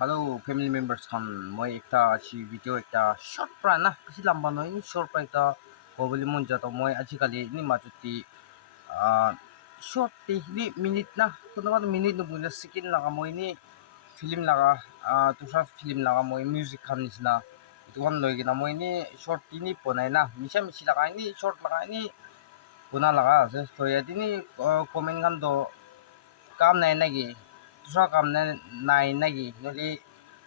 Hello family members kan moi ekta si video ekta short pra na kasi lamba no ini short pra ekta hobili mun jato moi ajikali ini majuti short ti ni minute na kuno kan minute no buna second laga moi ni film laga tusra film laga moi music kan nisna itu kan loi gina moi ni short ini ponai na misi laga ini short laga ini puna laga ase to ya ini comment kan do kam nai nagi tusra kam nai nagi noli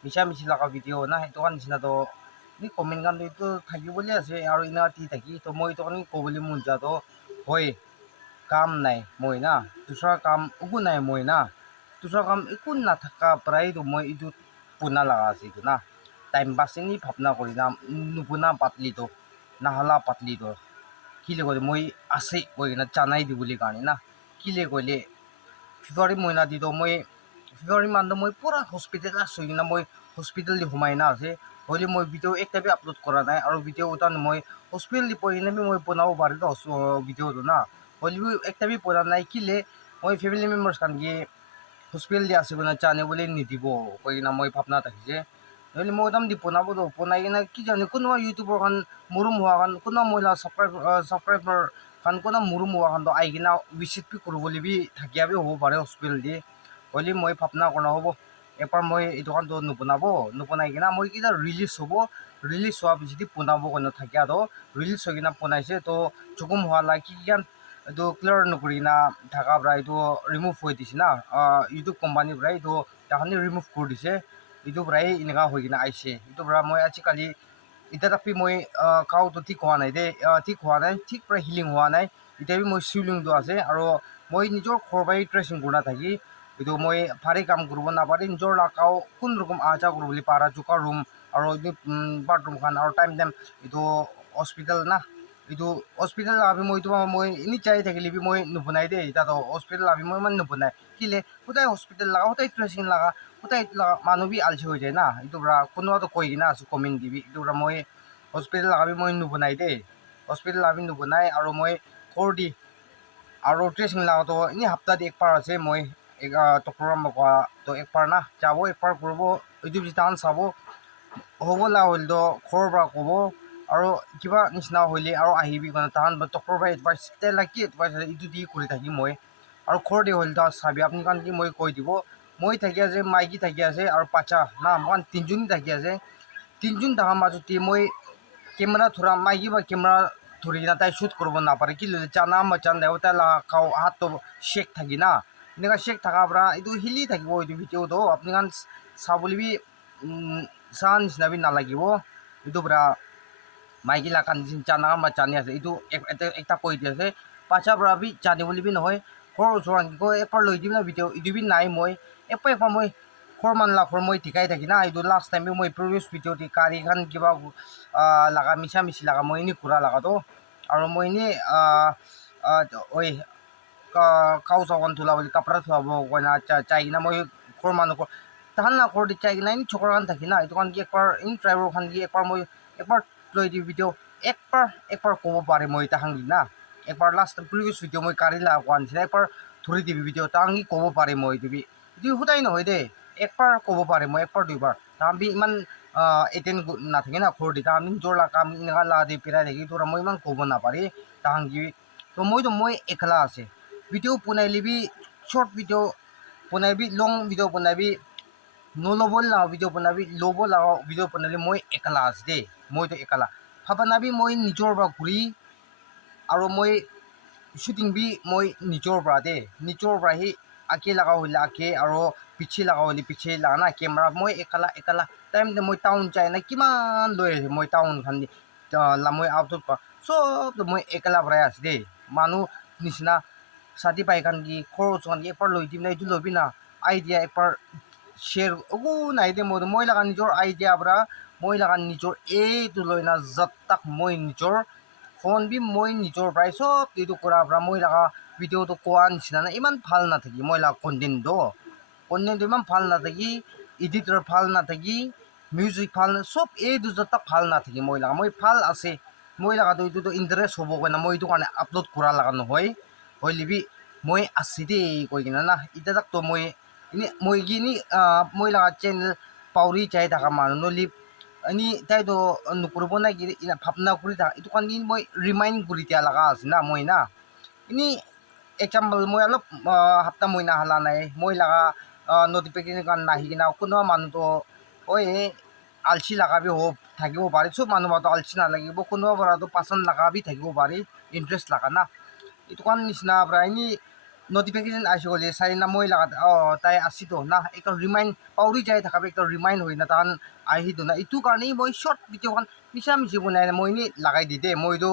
misi laga video na itu kan sina to ni comment kan do itu thaki boli ase aru ina ti thaki to moi to kan ko boli mun ja to hoi kam nai moi na tusra kam ugu nai moi na tusra kam ikun na thaka prai to moi itu puna laga ase itu na time pass ni bhabna kori na nupuna patli to nahala patli to kile kore moi ase koi na chanai di boli kani na kile koile February মহিনা দি মই February month মই পুরা hospital আসই না মই hospital দি ঘুমাই না আছে হলে মই ভিডিও একটা বি আপলোড করা নাই আর ভিডিও উঠান মই হসপিটাল দি পড়ি না মই বনাব পারি তো ভিডিও না হলে একটা বি পড়া নাই কিলে মই ফ্যামিলি মেম্বার্স কান গিয়ে হসপিটাল দি আসে না জানে বলে নিদিব কই না মই ভাবনা থাকিছে হলে মই দাম দি বনাব তো বনাই না কি জানি কোনো ইউটিউবার কান মুরুম হওয়া কান কোনো মহিলা subscriber kan ko na muru mo kan to ai gina visit pi kuru boli bi thakia bi hobo pare hospital di holi moi phapna kona hobo epar moi itu kan to nupunai gina moi kida release hobo release hoa bisidi punabo kono thakia to release hogina punaise to chukum hoa la ki kan to clear nukuri na thaka bra itu remove hoi dise na youtube company bra itu tahani remove kur dise itu brai inga hoigina aise itu bra moi achikali এটা তাপি মই cow তো ঠিক হোৱা নাই দে ঠিক হোৱা নাই ঠিক প্ৰায় হিলিং হোৱা নাই এতিয়া মই চিউলিংটো আছে আৰু মই নিজৰ ঘৰ বাৰী ট্ৰেচিং কৰি নাথাকি এইটো মই ভাৰী কাম কৰিব নাপাৰি নিজৰ লাকাও কোন ৰকম আজা কৰিব বুলি পাৰা জোকা ৰুম আৰু বাথৰুম খান আৰু টাইম এইটো হস্পিটেল না এইটো হস্পিটেল আবি মই এইটো মই এনি চাই থাকিলে বি মই নুবনাই দেই তাতো হস্পিটেল আবি মই ইমান নুবনাই কিলে সদায় হস্পিটেল লাগা সদায় ট্ৰেচিং লাগা সদায় মানুহ বি আলচি হৈ যায় না এইটো পৰা কোনোবাটো কৈ কিনা আছো কমেণ্ট দিবি এইটো পৰা মই হস্পিটেল আবি মই নুবনাই দেই হস্পিটেল আবি নুবনাই আৰু মই ঘৰ দি আৰু ট্ৰেচিং লাগাতো এনে সপ্তাহত একবাৰ আছে মই ডক্টৰৰ মকা তো একবাৰ না যাব একবাৰ কৰিব এইটো টান চাব হ'ব লাগা হ'লে তো ঘৰৰ পৰা ক'ব আৰু কিবা নিচিনা হ'লে আৰু আহিবি কাৰণে তাহান ডক্টৰৰ পৰা এডভাইচ কি এডভাইচ এইটো দি কৰি থাকিম মই আৰু ঘৰ দি হ'লে তো চাবি আপুনি কাৰণ কি মই কৈ দিব মই থাকি আছে মাইকী থাকি আছে আৰু বাচ্চা না মই তিনিজনী থাকি আছে তিনিজন থকাৰ মাজতে মই কেমেৰা ধৰা মাইকী বা কেমেৰা ধৰি কিনে তাই শ্বুট কৰিব নাপাৰে কি জানা মাচান দেও তাই কাও হাতটো শেক থাকি না এনেকুৱা শেক থকাৰ পৰা এইটো হিলি থাকিব এইটো ভিডিঅ'টো আপুনি কাৰণ চাবলৈ বি চাহ নিচিনা বি নালাগিব এইটো পৰা মাইকী লাকান জানা মাচানি আছে এইটো এটা কৈ দি আছে বাচ্চাৰ পৰা বি জানিবলৈ বি নহয় ঘৰৰ ওচৰত কি কয় এবাৰ লৈ দিম না ভিডিঅ' এইটো বি নাই মই এবাৰ মই ঘৰ মান লাখৰ মই ঠিকাই থাকি না এইটো লাষ্ট টাইম মই প্ৰিভিয়াছ ভিডিঅ' দি গাড়ী খান কিবা লাগা মিছি লাগা মই এনে ঘূৰা লাগাটো আৰু মই এনে ঐ কাউ চাউন ধোলা বুলি কাপোৰ ধুৱাব কয় না চাই কিনা মই ঘৰ মানুহ তাহান না ঘৰ দি চাই কিনা এনে চকৰা খান থাকি না এইটো কাৰণ কি একবাৰ এনে ড্ৰাইভাৰ খান কি একবাৰ মই একবাৰ লৈ দিওঁ ভিডিঅ' একবাৰ ক'ব পাৰে মই তাহান কি না একবাৰ লাষ্ট প্ৰিভিয়াছ ভিডিঅ' মই গাড়ী লাগা নিচিনা একবাৰ ধৰি দিবি ভিডিঅ' তাহান কি ক'ব পাৰে মই দিবি এইটো সদায় নহয় দেই একবাৰ ক'ব পাৰে মই একবাৰ দুইবাৰ তাহান বি ইমান এটেণ্ড নাথাকে না ঘৰ দি তাহান নিজৰ কাম এনেকুৱা লাগা দি পেলাই থাকি তোৰা মই ইমান ক'ব নাপাৰি তাহান কি তো মই একলা আছে ভিডিঅ' বনাইলে বি শৰ্ট ভিডিঅ' বনাইবি লং ভিডিঅ' বনাইবি নল'ব লাগা ভিডিঅ' বনাবি ল'ব লাগা ভিডিঅ' বনালে মই একলা আছে দেই মইতো একলা ভাবা নাবি মই নিজৰ পৰা ঘূৰি আৰু মই শ্বুটিং বি মই নিজৰ পৰা দেই নিজৰ পৰা সি আঁকি লগা হ'লে আঁকি আৰু পিছে লগা হ'লে পিছে লগা না কেমেৰা মই একলা টাইম মই টাউন যাই না কিমান লৈ আছে মই টাউন খান দি মই আপলোড কৰা চব মই একলা পৰাই আছে দেই মানুহ নিচিনা ছাতি পাই খান কি খৰচ খান কি এবাৰ লৈ দিম না এইটো ল'বি না আইডিয়া এবাৰ শ্বেয়াৰ একো নাই দে মই লগা নিজৰ আইডিয়া পৰা মই লগা নিজৰ এইটো লৈ না যাত্তাক মই নিজৰ ফোন বি মই নিজৰ পৰাই চব এইটো কৰাৰ পৰা মই লগা ভিডিঅ'টো কোৱা নিচিনা না ইমান ভাল নাথাকি মই লগা কণ্টেণ্টটো ইমান ভাল নাথাকি এডিটৰ ভাল নাথাকি মিউজিক ভাল চব এইটো যাত্তাক ভাল নাথাকি মই লগা মই ভাল আছে মই লগাটো এইটোতো ইণ্টাৰেষ্ট হ'ব কাৰণে মই এইটো কাৰণে আপলোড কৰা লগা নহয় হ'লেবি মই আছে দেই কৈ কিনে না এতিয়া তাকতো মই এনে মই লগা চেনেল পাউরি চাই থাকা মানুহ নলি ini তাই তো নুকুরব না কি ভাবনা করে থাকা itu kan ini মই রিমাইন্ড করে দিয়া লাগা আছে না মই না ini example মই অলপ হাপ্তা মই নাহালা নাই মই লাগা notification kan nahi kina কোনো মানুহ তো ওই আলচি লাগাবি হোক থাকিব পারে সব মানুহ মাতো আলচি নালাগিব কোনো পৰাটো পাচন লাগাবি থাকিব পাৰি ইন্টাৰেস্ট লাগা না itu kan নিচিনা প্ৰায় ini notification আইছে গ'লে চাই না মই লাগা তাই আসিতো না একটা রিমাইন্ড পাউরি যাই থাকাবে একটা রিমাইন্ড হই না তাহান আহিতো না ইটো কাৰণে মই শর্ট ভিডিওখন মিছা মিছি বনাই মই নি লাগাই দি দে মইতো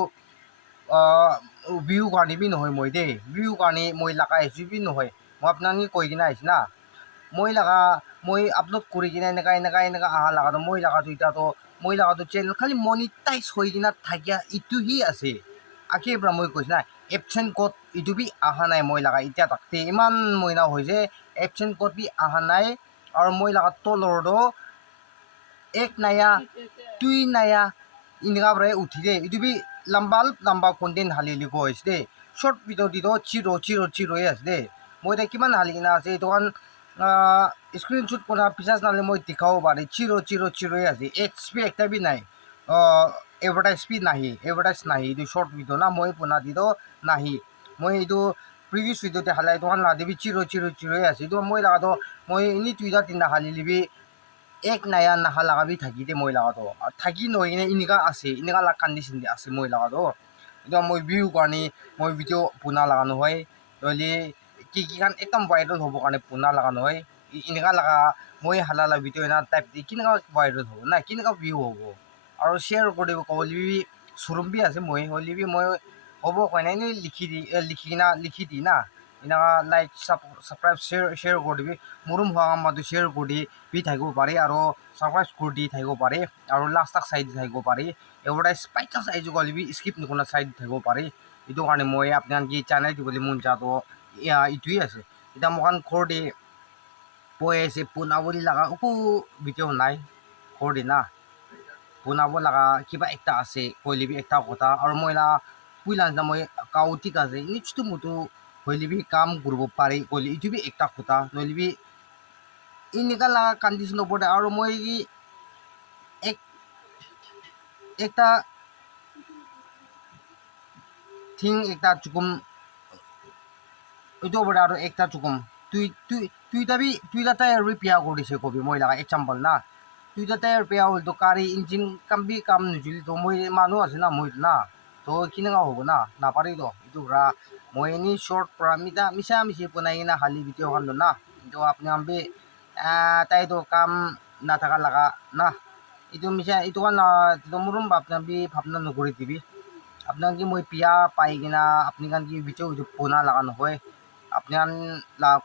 ভিউ কাৰণে বি নহয় মই দে ভিউ কাৰণে মই লাগাই আছো বি নহয় মই আপোনাক কৈ কিনে আহিছে না মই লাগা মই আপলোড কৰি কিনে এনেকা আহা লাগাতো মই লাগাতো এতিয়াতো মই লাগাতো চেনেল খালি মনিটাইজ হৈ কিনে থাকিয়া ইটোহি আছে আখিৰ পৰা মই কৈছো না এবচেণ্ট কোড ইটো বি আহা নাই মই লাগা এতিয়া তাকতে ইমান মইনা হৈছে এবচেণ্ট কোড বি আহা নাই আৰু মই লাগা তলৰতো এক নায়া দুই নায়া এনেকা পৰাই উঠি দে ইটো বি লম্বা কণ্টেণ্ট হালিলি কৈ আছে দে শৰ্ট ভিডিঅ' দিতো চিৰ আছে দে মই এতিয়া কিমান হালি কিনে আছে এইটো কাৰণ স্ক্ৰীনশ্বট কৰা পিছাচ নালে মই দেখাব পাৰি চিৰ আছে এডছ বি একটা বি নাই এডভাৰটাইজ বি নাহি এডভাৰটাইজ নাহি এইটো শৰ্ট ভিডিঅ' না মই পোনা দিতো নাহি মই এইটো প্ৰিভিয়াছ ভিডিঅ' দেখালে এইটো কাৰণ লাদিবি চিৰ আছে এইটো মই লাগাতো মই এনে দুইটা তিনিটা হালিলিবি এক নায়া নাহা লাগাবি থাকি দে মই লাগাতো আৰু থাকি নহয় কিনে এনেকা আছে এনেকা লাগ কণ্ডিশ্যন দি আছে মই লাগাতো এইটো মই ভিউ কাৰণে মই ভিডিঅ' পোনা লগা নহয় নহ'লে কি খান একদম ভাইৰেল হ'ব কাৰণে পোনা লগা নহয় এনেকা লগা মই হালালা ভিডিঅ' এনা টাইপ দি কেনেকা ভাইৰেল হ'ব না কেনেকা ভিউ হ'ব আৰু শ্বেয়াৰ কৰিব ক'বলি চৰুম বি আছে মই হ'লেবি মই হ'ব কয় নাই এনেই লিখি দি না এনেকা লাইক ছাবস্ক্ৰাইব শ্বেয়াৰ কৰি দিবি মোৰো হোৱা কামটো শ্বেয়াৰ কৰি বি থাকিব পাৰি আৰু ছাবস্ক্ৰাইব কৰি দি থাকিব পাৰি আৰু লাষ্ট তাক চাই দি থাকিব পাৰি এডভাৰটাইজ পাইছা চাই গ'লেবি স্কিপ নকৰা চাই দি থাকিব পাৰি এইটো কাৰণে মই আপোনাক কি চেনেল দিবলৈ মন যাতো ইটোৱে আছে এতিয়া মোক ঘৰ দি পই আছে পোনাব লগা একো ভিডিঅ' নাই ঘৰ দি না পোনাব লগা কিবা একটা আছে কৈলিবি একটা কথা আৰু মই না পুইলা মই কাউটিক আছে নিশ্চয় মতো হইলিবি কাম কৰিব পাৰি কৈলি ইটো বি একটা কথা নহ'লেবি এনেকা লগা কণ্ডিশ্যন ওপৰতে আৰু মই একটা থিং একটা চুকুম এইটো ওপৰতে আৰু একটা চুকুম তুইটা টায়াৰ ৰিপেয়াৰ কৰিছে কবি মই লগা এক্সাম্পল না তুইটা টায়াৰ ৰিপেয়াৰ হ'ল তো গাড়ী ইঞ্জিন কাম নচলি তো মই মানুহ আছে না মই না তো কেনেকা হ'ব না নাপাৰি তো এইটো পৰা মই এনেই শ্বৰ্ট পৰা মিছা মিছি বনাই কিনে হালি ভিডিঅ' খান না তো আপোনাক বি তাইতো কাম নাথাকা লগা না এইটো মিছা এইটো কাৰণ মোৰ আপোনাক বি ভাৱনা নকৰি দিবি আপোনাক কি মই বিয়া পাই কিনা আপুনি কাৰণ কি ভিডিঅ' বনা লগা নহয় আপনার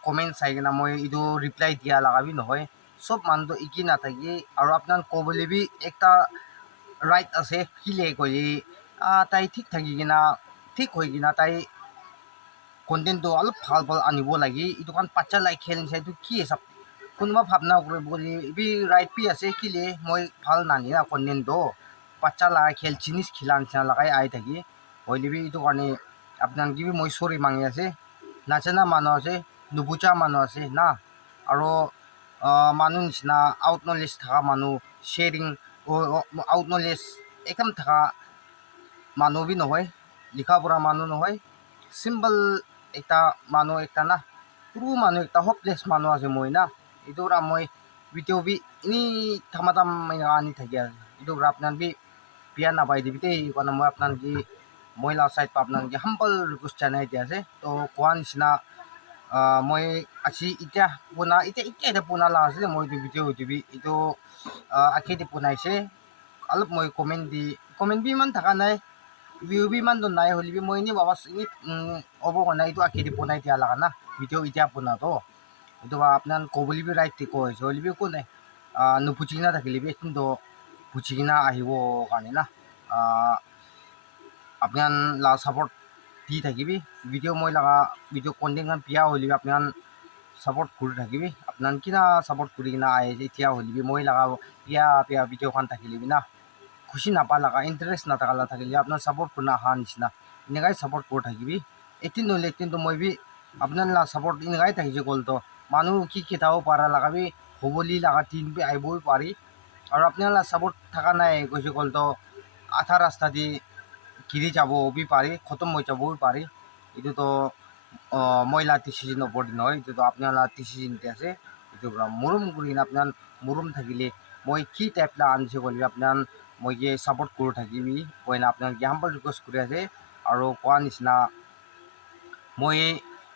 কমেন্ট চাই কিনা মই এইটো রিপ্লাই দিয়া লাগাবি নহয় সব মানুষ একি নাথাকি আর আপনার কবলে বি একটা রাইট আছে কিলে কলি তাই ঠিক থাকি কিনা ঠিক হৈ কিনা তাই কন্টেন্টটো অলপ ভাল আনিব লাগে এইটো কাৰণ বাচ্চা লাইক খেল নিচা এইটো কি হিচাপ কোনোবা ভাৱনা কৰিব বি ৰাইট বি আছে কিলে মই ভাল নানি না কন্টেন্টটো বাচ্চা লাগাই খেল জিনিস খেলা নিচিনা লাগাই আহি থাকি হইলেবি এইটো কাৰণে আপনাৰ কি মই চৰি মাঙি আছে নাজানা মানুহ আছে নুবুজা মানুহ আছে না আৰু মানুহ নিচিনা আউট নলেজ থকা মানুহ শ্বেয়াৰিং আউট নলেজ একদম থকা মানুহ বি নহয় লিখা পঢ়া মানুহ নহয় চিম্পল একটা মানুহ একটা না সৰু মানুহ একটা হোপলেছ মানুহ আছে মই না এইটো পৰা মই ভিডিঅ' বি এনেই থামাতাম আনি থাকি আছে এইটো পৰা আপোনাৰ বি বিয়া নাপাই দিবি দেই কাৰণে মই আপোনাৰ কি মই লাষ্ট চাইড পৰা আপোনাৰ কি হাম্বল ৰিকুৱেষ্ট জনাই দিয়া আছে তো কোৱা নিচিনা মই আজি এতিয়া পোনা লগা আছে মই এইটো ভিডিঅ' দিবি এইটো আখেদি পোনাইছে অলপ মই কমেণ্ট বি ইমান থকা নাই ভিউ বি ইমানটো নাই হ'লেবি মই এনেই বাবা এনেই হ'ব কোৱা নাই এইটো আখেদি পোনাই দিয়া লগা না ভিডিঅ' এতিয়া পোনাতো এইটো আপোনাৰ ক'বলৈ বি ৰাইট কৈ আছে হ'লেবি একো নাই নুবুজি কিনা থাকিলেবি কিন্তু বুজি কিনা আহিব কাৰণে না আপনার সাপোর্ট দি থাকিবি ভিডিঅ' মই লগা ভিডিঅ' কন্টেন্ট খান বিয়া হ'লেবি আপনার সাপোর্ট কৰি থাকিবি আপনাৰ কিনা সাপোৰ্ট কৰি কিনা আহে এতিয়া হ'লেবি মই লগা বিয়া ভিডিঅ' খান থাকিলেবি না খুচি নাপা লগা ইণ্টাৰেষ্ট নাথাকা থাকিলে আপনাৰ সাপোৰ্ট কৰি অহা নিচিনা এনেকাই সাপোৰ্ট কৰি থাকিবি এদিন নহ'লে এদিনতো মই বি আপনাৰ সাপোৰ্ট এনেকাই থাকিছে গ'লতো মানুহ কি খেতাব পাৰা লগাবি হ'বলি লগা দিন বি আহিবই পাৰি আৰু আপোনালোকে ছাপোৰ্ট থকা নাই কৈছে ক'লতো আধা ৰাস্তা দি ঘিৰি যাবও পাৰি খতম হৈ যাবও পাৰি এইটোতো মই লা ডিচিজন ওপৰত নহয় এইটোতো আপোনালোকৰ ডিচিজনতে আছে এইটো মৰম কৰি কিনে আপোনাৰ মৰম থাকিলে মই কি টাইপ লা আনিছে ক'লে আপোনাৰ মই কি ছাপোৰ্ট কৰি থাকিবি মই আপোনাক হাম্বল ৰিকুৱেষ্ট কৰি আছে আৰু কোৱা নিচিনা মই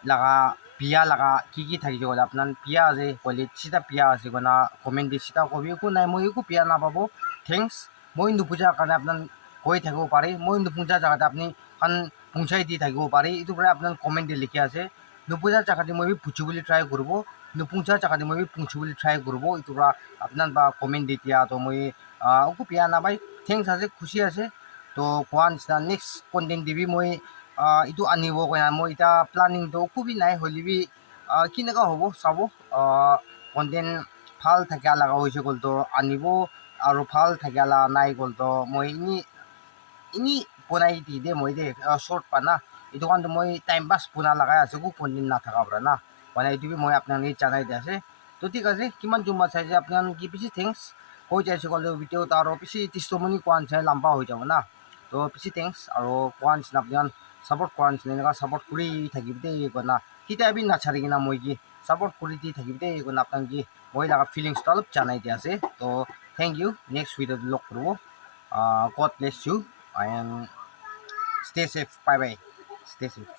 লাগা বিয়া লাগা কি থাকিছে ক'লে আপোনাৰ বিয়া আছে ক'লে চিধা বিয়া আছে কোনা কমেণ্ট দি চিধা কবি একো নাই মই একো বিয়া নাপাব থেংকছ মই নুবুজাৰ কাৰণে আপোনাৰ কৈ থাকিব পাৰি মই নুবুজা জাগাতে আপুনি কাৰণ পहुঁচাই দি থাকিব পাৰি এইটো পৰা আপোনাৰ কমেণ্ট দি লিখি আছে নুবুজা জাগাতে মই বুজিবলৈ ট্ৰাই কৰিব নুপুঞ্চা জাগাতে মই পুঞ্চিবলৈ ট্ৰাই কৰিব এইটো পৰা আপোনাৰ বা কমেণ্ট দি দিয়া তো মই একো বিয়া নাপাই থেংকছ আছে খুচি আছে তো কোৱা নিচিনা নেক্সট কণ্টেণ্ট দিবি মই এইটো আনিব কয় মই এতিয়া প্লানিংটো খুবেই নাই হ'লেবি কেনেকুৱা হ'ব চাব কণ্টেণ্ট ভাল থাকে লগা হৈছে গ'লতো আনিব আৰু ভাল থাকে নাই গ'লতো মই এনেই বনাই দি দে মই দে শ্বৰ্ট পা না এইটো কাৰণটো মই টাইম পাছ বনাই লগাই আছোঁ একো কণ্টেণ্ট নাথাকা পৰা না মানে এইটো মই আপোনাক জানাই দি আছে তো ঠিক আছে কিমান জুম্মা চাইছে আপোনাক কি বেছি থেংকছ কৈ যাইছোঁ ক'লে ভিডিঅ'ত আৰু বেছি টিষ্টমনি কোৱা নিচিনা লাম্বা হৈ যাব না তো বেছি থেংকছ আৰু কোৱা নিচিনা আপোনাৰ ছাপোৰ্ট কৰা নিচিনা এনেকুৱা ছাপোৰ্ট কৰি থাকিবি দেই না কেতিয়াবি নাচাৰি কিনা মই কি ছাপোৰ্ট কৰি দি থাকিবি দেই আপোনাক কি মই লগা ফিলিংছটো অলপ জানাই দি আছে তো থেংক ইউ নেক্সট ভিডিঅ'ত লগ কৰিব God bless you and stay safe. Bye bye. Stay safe.